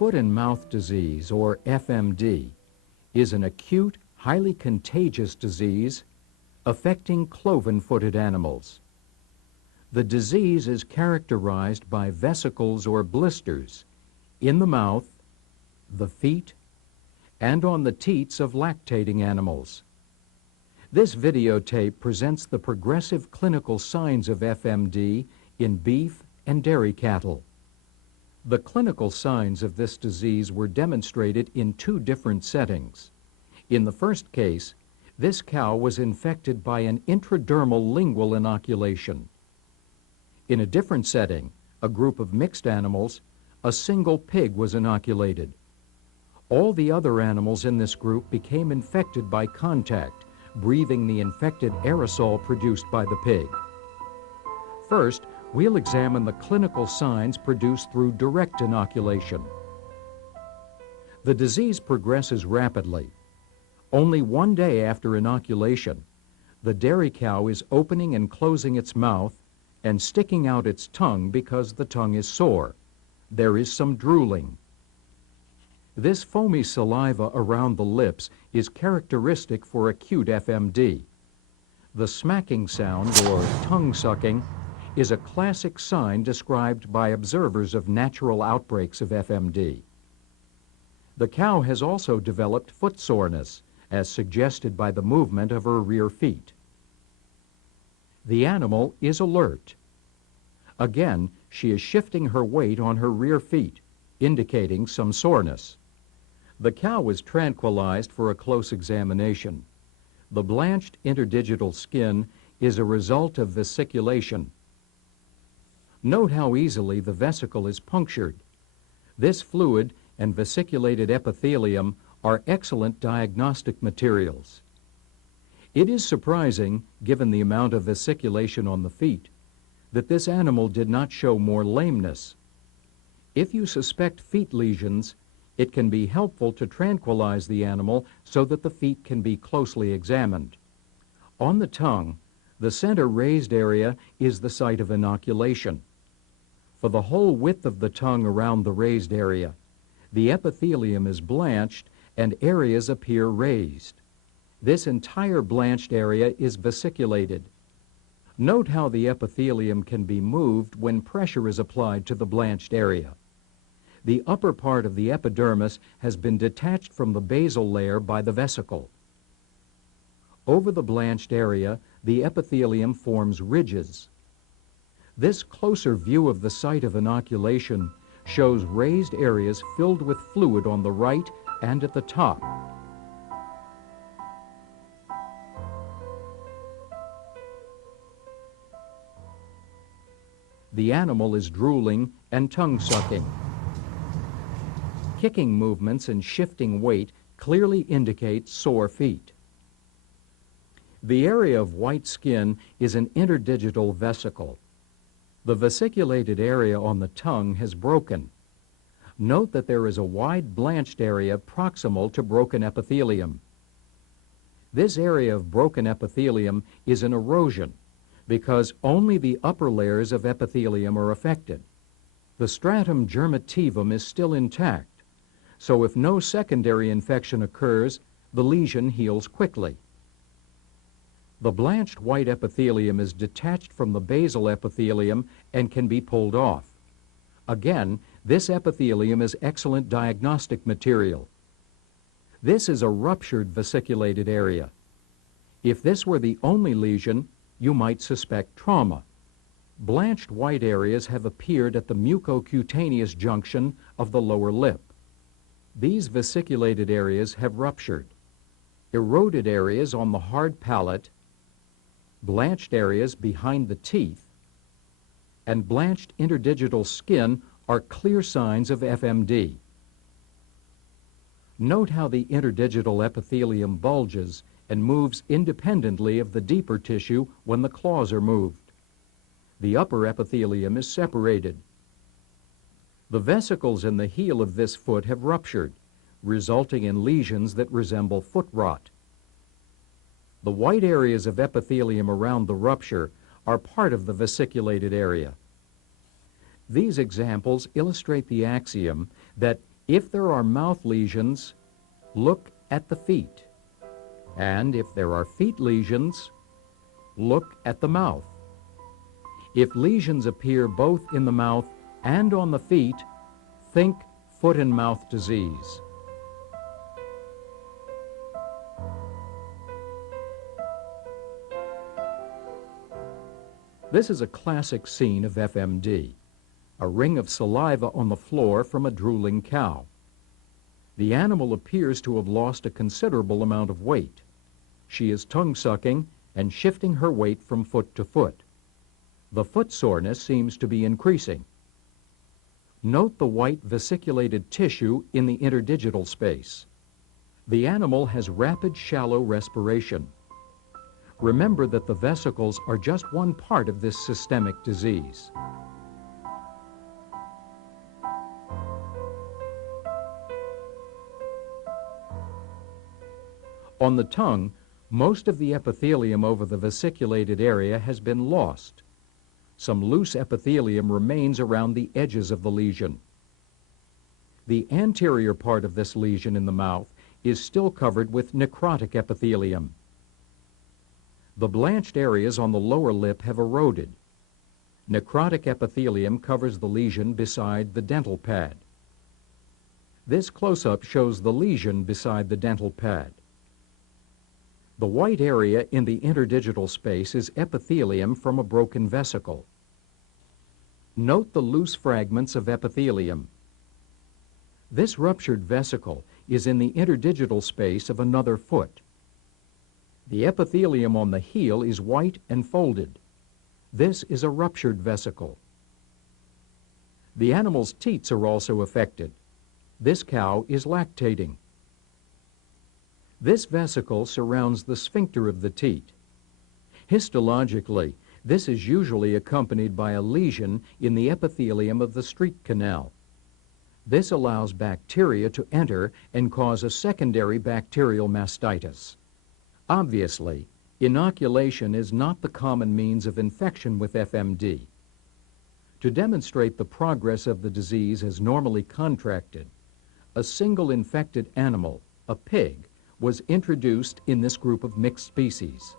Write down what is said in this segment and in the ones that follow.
Foot and mouth disease, or FMD, is an acute, highly contagious disease affecting cloven-footed animals. The disease is characterized by vesicles or blisters in the mouth, the feet, and on the teats of lactating animals. This videotape presents the progressive clinical signs of FMD in beef and dairy cattle. The clinical signs of this disease were demonstrated in two different settings. In the first case, this cow was infected by an intradermal lingual inoculation. In a different setting, a group of mixed animals, a single pig was inoculated. All the other animals in this group became infected by contact, breathing the infected aerosol produced by the pig. First, we'll examine the clinical signs produced through direct inoculation. The disease progresses rapidly. Only one day after inoculation, the dairy cow is opening and closing its mouth and sticking out its tongue because the tongue is sore. There is some drooling. This foamy saliva around the lips is characteristic for acute FMD. The smacking sound, or tongue sucking, is a classic sign described by observers of natural outbreaks of FMD. The cow has also developed foot soreness, as suggested by the movement of her rear feet. The animal is alert. Again, she is shifting her weight on her rear feet, indicating some soreness. The cow was tranquilized for a close examination. The blanched interdigital skin is a result of vesiculation. Note how easily the vesicle is punctured. This fluid and vesiculated epithelium are excellent diagnostic materials. It is surprising, given the amount of vesiculation on the feet, that this animal did not show more lameness. If you suspect feet lesions, it can be helpful to tranquilize the animal so that the feet can be closely examined. On the tongue, the center raised area is the site of inoculation. For the whole width of the tongue around the raised area, the epithelium is blanched and areas appear raised. This entire blanched area is vesiculated. Note how the epithelium can be moved when pressure is applied to the blanched area. The upper part of the epidermis has been detached from the basal layer by the vesicle. Over the blanched area, the epithelium forms ridges. This closer view of the site of inoculation shows raised areas filled with fluid on the right and at the top. The animal is drooling and tongue-sucking. Kicking movements and shifting weight clearly indicate sore feet. The area of white skin is an interdigital vesicle. The vesiculated area on the tongue has broken. Note that there is a wide blanched area proximal to broken epithelium. This area of broken epithelium is an erosion because only the upper layers of epithelium are affected. The stratum germativum is still intact, so if no secondary infection occurs, the lesion heals quickly. The blanched white epithelium is detached from the basal epithelium and can be pulled off. Again, this epithelium is excellent diagnostic material. This is a ruptured vesiculated area. If this were the only lesion, you might suspect trauma. Blanched white areas have appeared at the mucocutaneous junction of the lower lip. These vesiculated areas have ruptured. Eroded areas on the hard palate, blanched areas behind the teeth, and blanched interdigital skin are clear signs of FMD. Note how the interdigital epithelium bulges and moves independently of the deeper tissue when the claws are moved. The upper epithelium is separated. The vesicles in the heel of this foot have ruptured, resulting in lesions that resemble foot rot. The white areas of epithelium around the rupture are part of the vesiculated area. These examples illustrate the axiom that If there are mouth lesions, look at the feet. And if there are feet lesions, look at the mouth. If lesions appear both in the mouth and on the feet, think foot and mouth disease. This is a classic scene of FMD, a ring of saliva on the floor from a drooling cow. The animal appears to have lost a considerable amount of weight. She is tongue-sucking and shifting her weight from foot to foot. The foot soreness seems to be increasing. Note the white vesiculated tissue in the interdigital space. The animal has rapid shallow respiration. Remember that the vesicles are just one part of this systemic disease. On the tongue, most of the epithelium over the vesiculated area has been lost. Some loose epithelium remains around the edges of the lesion. The anterior part of this lesion in the mouth is still covered with necrotic epithelium. The blanched areas on the lower lip have eroded. Necrotic epithelium covers the lesion beside the dental pad. This close-up shows the lesion beside the dental pad. The white area in the interdigital space is epithelium from a broken vesicle. Note the loose fragments of epithelium. This ruptured vesicle is in the interdigital space of another foot. The epithelium on the heel is white and folded. This is a ruptured vesicle. The animal's teats are also affected. This cow is lactating. This vesicle surrounds the sphincter of the teat. Histologically, this is usually accompanied by a lesion in the epithelium of the street canal. This allows bacteria to enter and cause a secondary bacterial mastitis. Obviously, inoculation is not the common means of infection with FMD. To demonstrate the progress of the disease as normally contracted, a single infected animal, a pig, was introduced in this group of mixed species.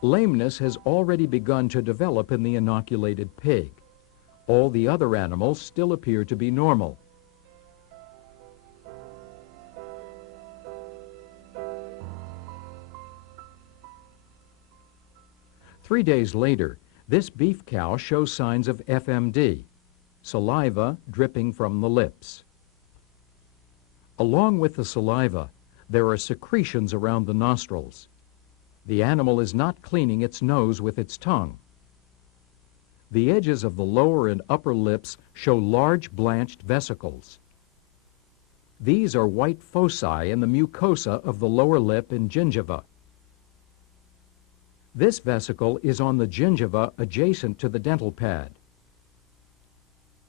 Lameness has already begun to develop in the inoculated pig. All the other animals still appear to be normal. Three days later, this beef cow shows signs of FMD, saliva dripping from the lips. Along with the saliva, there are secretions around the nostrils. The animal is not cleaning its nose with its tongue. The edges of the lower and upper lips show large blanched vesicles. These are white foci in the mucosa of the lower lip and gingiva. This vesicle is on the gingiva adjacent to the dental pad.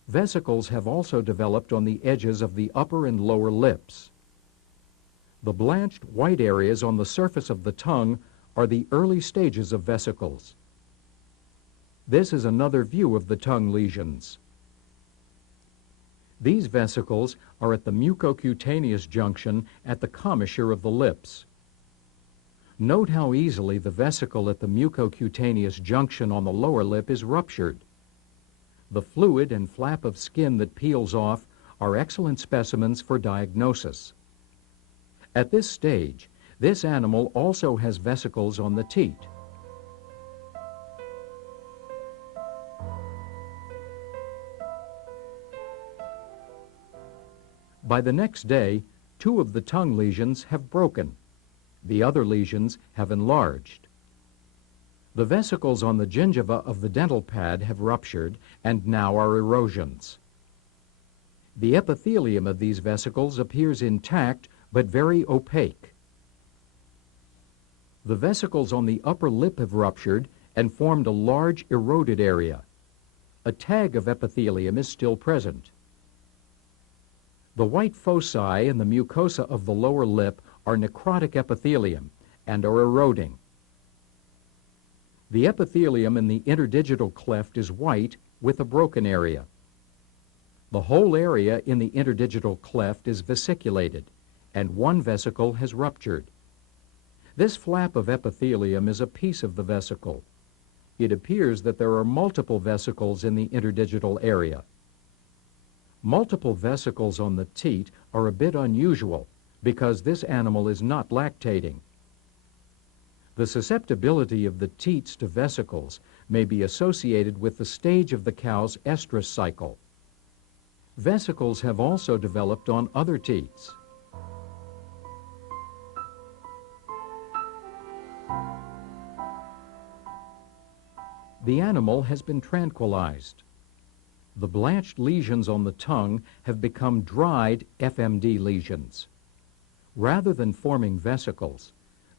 Vesicles have also developed on the edges of the upper and lower lips. The blanched white areas on the surface of the tongue are the early stages of vesicles. This is another view of the tongue lesions. These vesicles are at the mucocutaneous junction at the commissure of the lips. Note how easily the vesicle at the mucocutaneous junction on the lower lip is ruptured. The fluid and flap of skin that peels off are excellent specimens for diagnosis. At this stage, this animal also has vesicles on the teat. By the next day, 2 of the tongue lesions have broken. The other lesions have enlarged. The vesicles on the gingiva of the dental pad have ruptured and now are erosions. The epithelium of these vesicles appears intact but very opaque. The vesicles on the upper lip have ruptured and formed a large eroded area. A tag of epithelium is still present. The white foci in the mucosa of the lower lip are necrotic epithelium and are eroding. The epithelium in the interdigital cleft is white with a broken area. The whole area in the interdigital cleft is vesiculated, and one vesicle has ruptured. This flap of epithelium is a piece of the vesicle. It appears that there are multiple vesicles in the interdigital area. Multiple vesicles on the teat are a bit unusual because this animal is not lactating. The susceptibility of the teats to vesicles may be associated with the stage of the cow's estrus cycle. Vesicles have also developed on other teats. The animal has been tranquilized. The blanched lesions on the tongue have become dried FMD lesions. Rather than forming vesicles,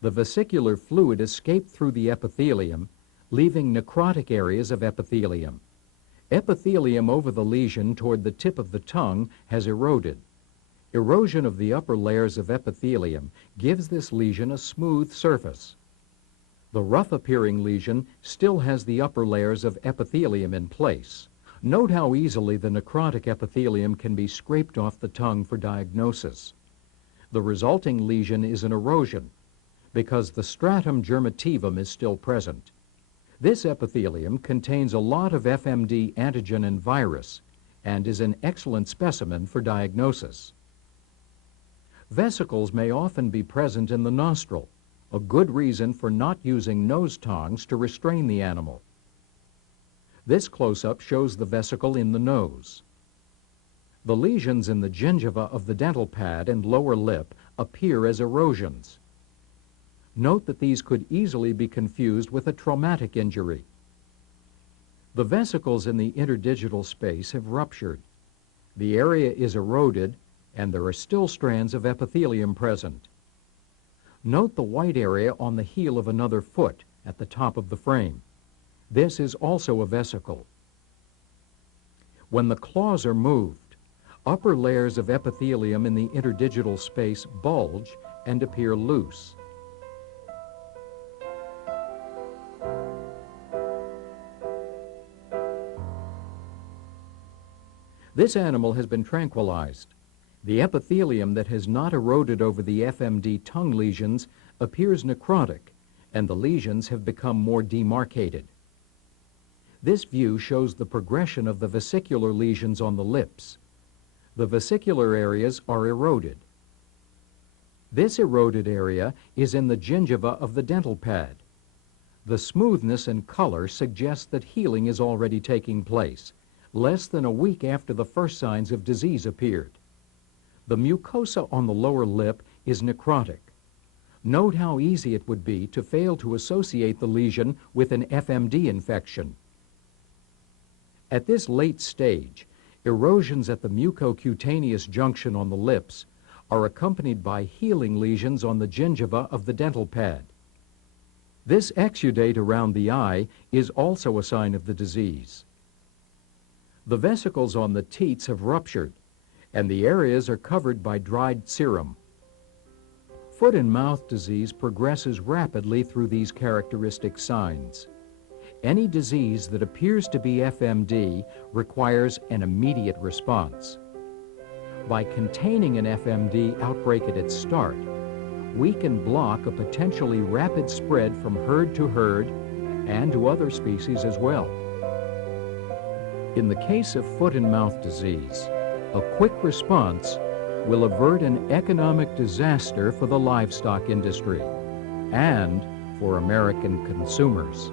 the vesicular fluid escaped through the epithelium, leaving necrotic areas of epithelium. Epithelium over the lesion toward the tip of the tongue has eroded. Erosion of the upper layers of epithelium gives this lesion a smooth surface. The rough-appearing lesion still has the upper layers of epithelium in place. Note how easily the necrotic epithelium can be scraped off the tongue for diagnosis. The resulting lesion is an erosion because the stratum germativum is still present. This epithelium contains a lot of FMD antigen and virus and is an excellent specimen for diagnosis. Vesicles may often be present in the nostril, a good reason for not using nose tongs to restrain the animal. This close-up shows the vesicle in the nose. The lesions in the gingiva of the dental pad and lower lip appear as erosions. Note that these could easily be confused with a traumatic injury. The vesicles in the interdigital space have ruptured. The area is eroded, and there are still strands of epithelium present. Note the white area on the heel of another foot at the top of the frame. This is also a vesicle. When the claws are moved, upper layers of epithelium in the interdigital space bulge and appear loose. This animal has been tranquilized. The epithelium that has not eroded over the FMD tongue lesions appears necrotic, and the lesions have become more demarcated. This view shows the progression of the vesicular lesions on the lips. The vesicular areas are eroded. This eroded area is in the gingiva of the dental pad. The smoothness and color suggest that healing is already taking place, less than a week after the first signs of disease appeared. The mucosa on the lower lip is necrotic. Note how easy it would be to fail to associate the lesion with an FMD infection. At this late stage, erosions at the mucocutaneous junction on the lips are accompanied by healing lesions on the gingiva of the dental pad. This exudate around the eye is also a sign of the disease. The vesicles on the teats have ruptured, and the areas are covered by dried serum. Foot and mouth disease progresses rapidly through these characteristic signs. Any disease that appears to be FMD requires an immediate response. By containing an FMD outbreak at its start, we can block a potentially rapid spread from herd to herd and to other species as well. In the case of foot and mouth disease, a quick response will avert an economic disaster for the livestock industry and for American consumers.